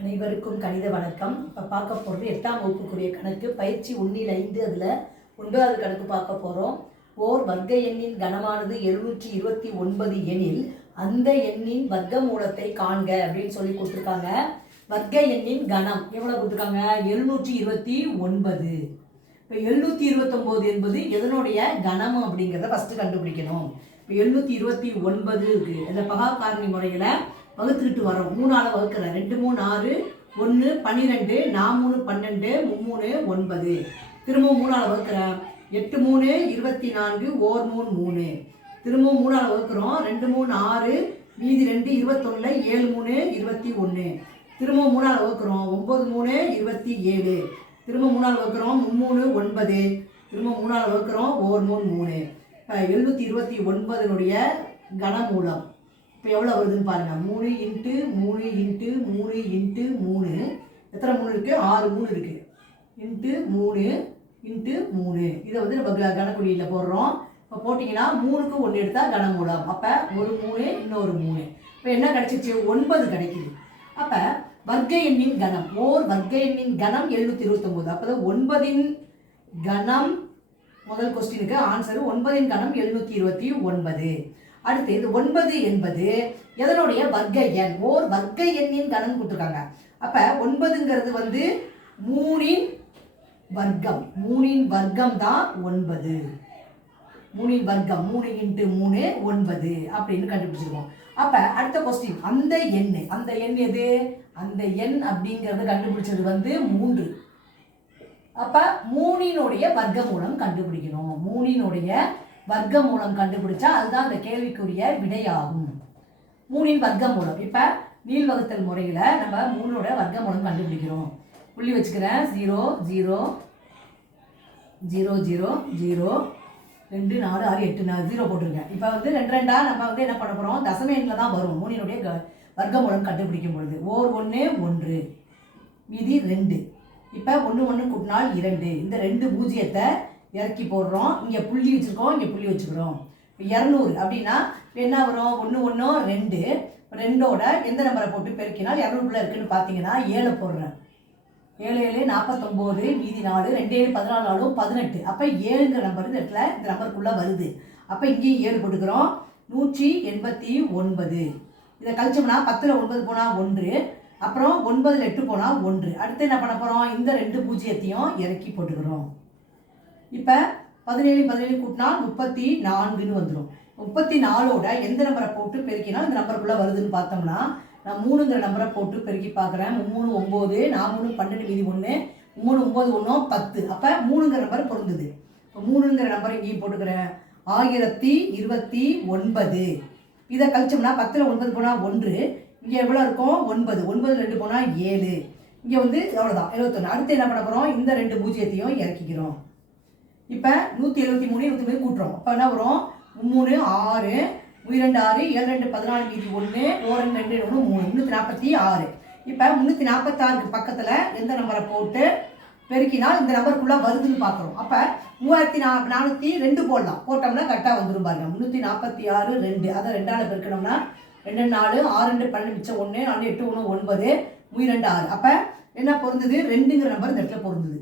அனைவருக்கும் கணித வணக்கம். இப்போ பார்க்க போகிறது 8ஆம் வகுப்புக்குரிய கணக்கு பயிற்சி 1-5. அதில் 9வது கணக்கு பார்க்க போகிறோம். ஓர் வர்க்க எண்ணின் கனமானது 729 எனில் அந்த எண்ணின் வர்க்க மூலத்தை காண்க அப்படின்னு சொல்லி கொடுத்துருக்காங்க. வர்க்க எண்ணின் கனம் எவ்வளோ கொடுத்துருக்காங்க? 729. இப்போ 729 என்பது எதனுடைய கனம் அப்படிங்கிறத ஃபஸ்ட்டு கண்டுபிடிக்கணும். இப்போ 729 இருக்குது. இந்த பகாக்காரணி முறையில் வகுத்துக்கிட்டு வரோம். 3ஆல் வகுக்கிறேன். 2 3 6 1 12 4 3 12 3 9. திரும்பவும் 3ஆல் வகுக்கிறேன். 8 3 24 1 3 3. திரும்பவும் 3ஆல் வகுக்கிறோம். 2 3 6 மீதி 2 21 7 3 21. திரும்பவும் 3ஆல் வகுக்கிறோம். 9 3 27. திரும்ப 3ஆல் வகுக்கிறோம். 3 9. திரும்ப 3ஆல் வகுக்கிறோம். 1 3 3. இப்போ 729 கனமூலம் இப்போ எவ்வளோ வருதுன்னு பாருங்கள். 3 × 3 × 3 × 3. எத்தனை 3 இருக்குது? 6 3 இருக்குது. × 3 × 3. இதை வந்து நம்ம கணக்குடியில் போடுறோம். இப்போ போட்டிங்கன்னா 3க்கு 1 எடுத்தால் கனமூலம். அப்போ ஒரு 3 இன்னொரு 3. இப்போ என்ன கிடச்சிச்சு? 9 கிடைக்குது. அப்போ வர்க்க எண்ணின் கனம், ஓர் வர்க்க எண்ணின் கனம் 729. அப்போ 9இன் கனம் முதல் கொஸ்டினுக்கு ஆன்சரு 9இன் கனம் 729. அடுத்து இது 9 என்பது எதனுடைய வர்க்க எண்? ஓர் வர்க்க எண்ணின் கணம் கொடுத்துருக்காங்க. அப்போ 9ங்கிறது வந்து 3இன் வர்க்கம். 3இன் வர்க்கம் தான் 9. 3இன் வர்க்கம் 3 × 3 9 அப்படின்னு கண்டுபிடிச்சிருக்கோம். அப்போ அடுத்த கொஸ்டின், அந்த எண் எது? அந்த எண் அப்படிங்கிறது கண்டுபிடிச்சது வந்து 3. அப்போ 3னுடைய வர்க்க மூலம் கண்டுபிடிக்கணும். 3னுடைய வர்க்க மூலம் கண்டுபிடிச்சா அதுதான் அந்த கேள்விக்குரிய விடையாகும். 3இன் வர்க்க மூலம். இப்போ நீள்வகுத்தல் முறையில் நம்ம 3ஓட வர்க்க மூலம் கண்டுபிடிக்கிறோம். புள்ளி வச்சுக்கிறேன். 0 0 0 0 0 2 4 6 8 4 0 போட்டிருக்கேன். இப்போ வந்து 2 2 நம்ம வந்து என்ன பண்ண போகிறோம்? தசம எண்ணில் தான் வரும் 3னுடைய வர்க்க மூலம் கண்டுபிடிக்கும் பொழுது. ஓர் 1 1 மீதி 2. இப்போ 1 1 கூட்டினால் 2. இந்த 2 பூஜ்ஜியத்தை இறக்கி போடுறோம். இங்கே புள்ளி வச்சுருக்கோம், இங்கே புள்ளி வச்சுக்கிறோம். இப்போ 200 அப்படின்னா என்ன வரும்? 1 1 2. 2ஓட எந்த நம்பரை போட்டு பெருக்கினால் 200 இருக்குன்னு பார்த்தீங்கன்னா 7 போடுறேன். 7 7 49 மீதி 4. 2 7 14 4 18. அப்போ 7ங்கிற நம்பர் இந்த இடத்துல இந்த நம்பருக்குள்ளே வருது. அப்போ இங்கேயும் 7 போட்டுக்கிறோம். 189. இதை கழிச்சோம்னா 10ல் 9 போனால் 1. அப்புறம் 9ல் 8 போனால் 1. அடுத்து என்ன பண்ண போகிறோம்? இந்த 2 பூஜ்ஜியத்தையும் இறக்கி போட்டுக்கிறோம். இப்போ 17 17 கூட்டினால் 34ன்னு வந்துடும். 34ஓட எந்த நம்பரை போட்டு பெருக்கினால் இந்த நம்பருக்குள்ளே வருதுன்னு பார்த்தோம்னா நான் 3ங்கிற நம்பரை போட்டு பெருக்கி பார்க்குறேன். 3 9 4 12 மீதி 1 3 9 1 10. அப்போ 3ங்கிற நம்பர் பொருந்துது. இப்போ 3ங்கிற நம்பர் இங்கேயும் போட்டுக்கிறேன். 1029. இதை கழிச்சோம்னா 10ல் 9 போனால் 1. இங்கே எவ்வளோ இருக்கும்? 9. 9ல் 2 போனால் 7. இங்கே வந்து எவ்வளோதான் 71. அடுத்து என்ன பண்ண போகிறோம்? இந்த 2 பூஜ்ஜியத்தையும் இறக்கிக்கிறோம். இப்போ 173 103 கூட்டுறோம். அப்போ என்ன வரும்? 3 6 2 6 7 2 14 மீதி 1 1 2 1 3 346. இப்போ 346க்கு பக்கத்தில் எந்த நம்பரை போட்டு பெருக்கினால் இந்த நம்பருக்குள்ளே வருதுன்னு பார்க்குறோம். அப்போ 3402 போடலாம். போட்டோம்னா கரெக்டாக வந்துடும் பாருங்க. 346 2. அதை 2ஆல் பெருக்கணும்னா 2 4 6 2 12 மிச்சம் 1 4 8 1 9 2 6. அப்போ என்ன பொருந்தது? 2ங்கிற நம்பர் இந்த இடத்துல பொருந்தது.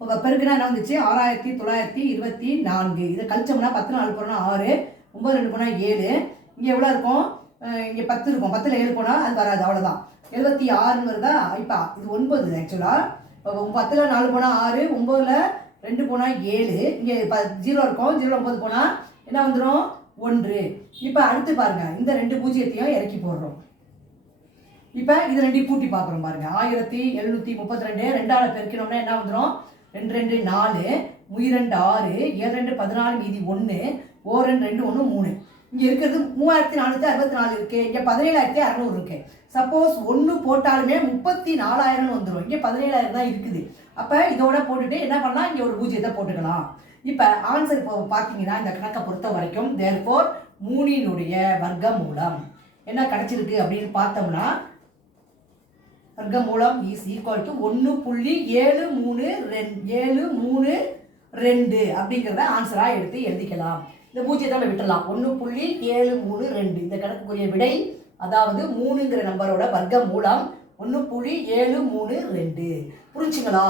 இப்போ பெருக்குனா என்ன வந்துச்சு? 6924. இதை கழிச்சோம்னா 10 4 போனால் 6 9 2 போனால் 7. இங்கே எவ்வளோ இருக்கும்? இங்கே 10 இருக்கும். 10ல் 7 போனால் அது வராது. அவ்வளோதான் 76ன்னு வருதா? இப்போ இது 9 ஆக்சுவலாக. 10ல் 4 போனால் 6 9ல் 2 போனால் 7. இங்கே 0 இருக்கும். 0 9 போனால் என்ன வந்துடும்? 1. இப்போ அடுத்து பாருங்கள், இந்த 2 பூஜ்ஜியத்தையும் இறக்கி போடுறோம். இப்போ இது 2 கூட்டி பார்க்குறோம் பாருங்கள். 1732 2ஆல் பெருக்கணும்னா என்ன வந்துடும்? 2 2 4 2 6 7 2 14 மீதி 1 1 2 1 3. இங்கே இருக்கிறது 3464 இருக்குது. இங்கே 17600 இருக்குது. சப்போஸ் 1 போட்டாலுமே 34000 வந்துடும். இங்கே 17000 தான் இருக்குது. அப்போ இதோட போட்டுட்டு என்ன பண்ணலாம்? இங்கே ஒரு பூஜ்ஜியத்தை போட்டுக்கலாம். இப்போ ஆன்சர் இப்போ பார்த்தீங்கன்னா இந்த கணக்கை பொறுத்த வரைக்கும் தேர்ஃபோர் 3னுடைய வர்க்க மூலம் என்ன கிடச்சிருக்கு அப்படின்னு பார்த்தோம்னா வர்க்க மூலம் இஸ் ஈக்குவல் டு 1.732 அப்படிங்கிறத ஆன்சராக எடுத்து எழுதிக்கலாம். இந்த பூஜ்ஜியத்தை விட்டுடலாம். 1.732. இந்த கணக்குக்குரிய விடை அதாவது 3ங்கிற நம்பரோட வர்க்க மூலம் 1.732. புரிஞ்சுங்களா?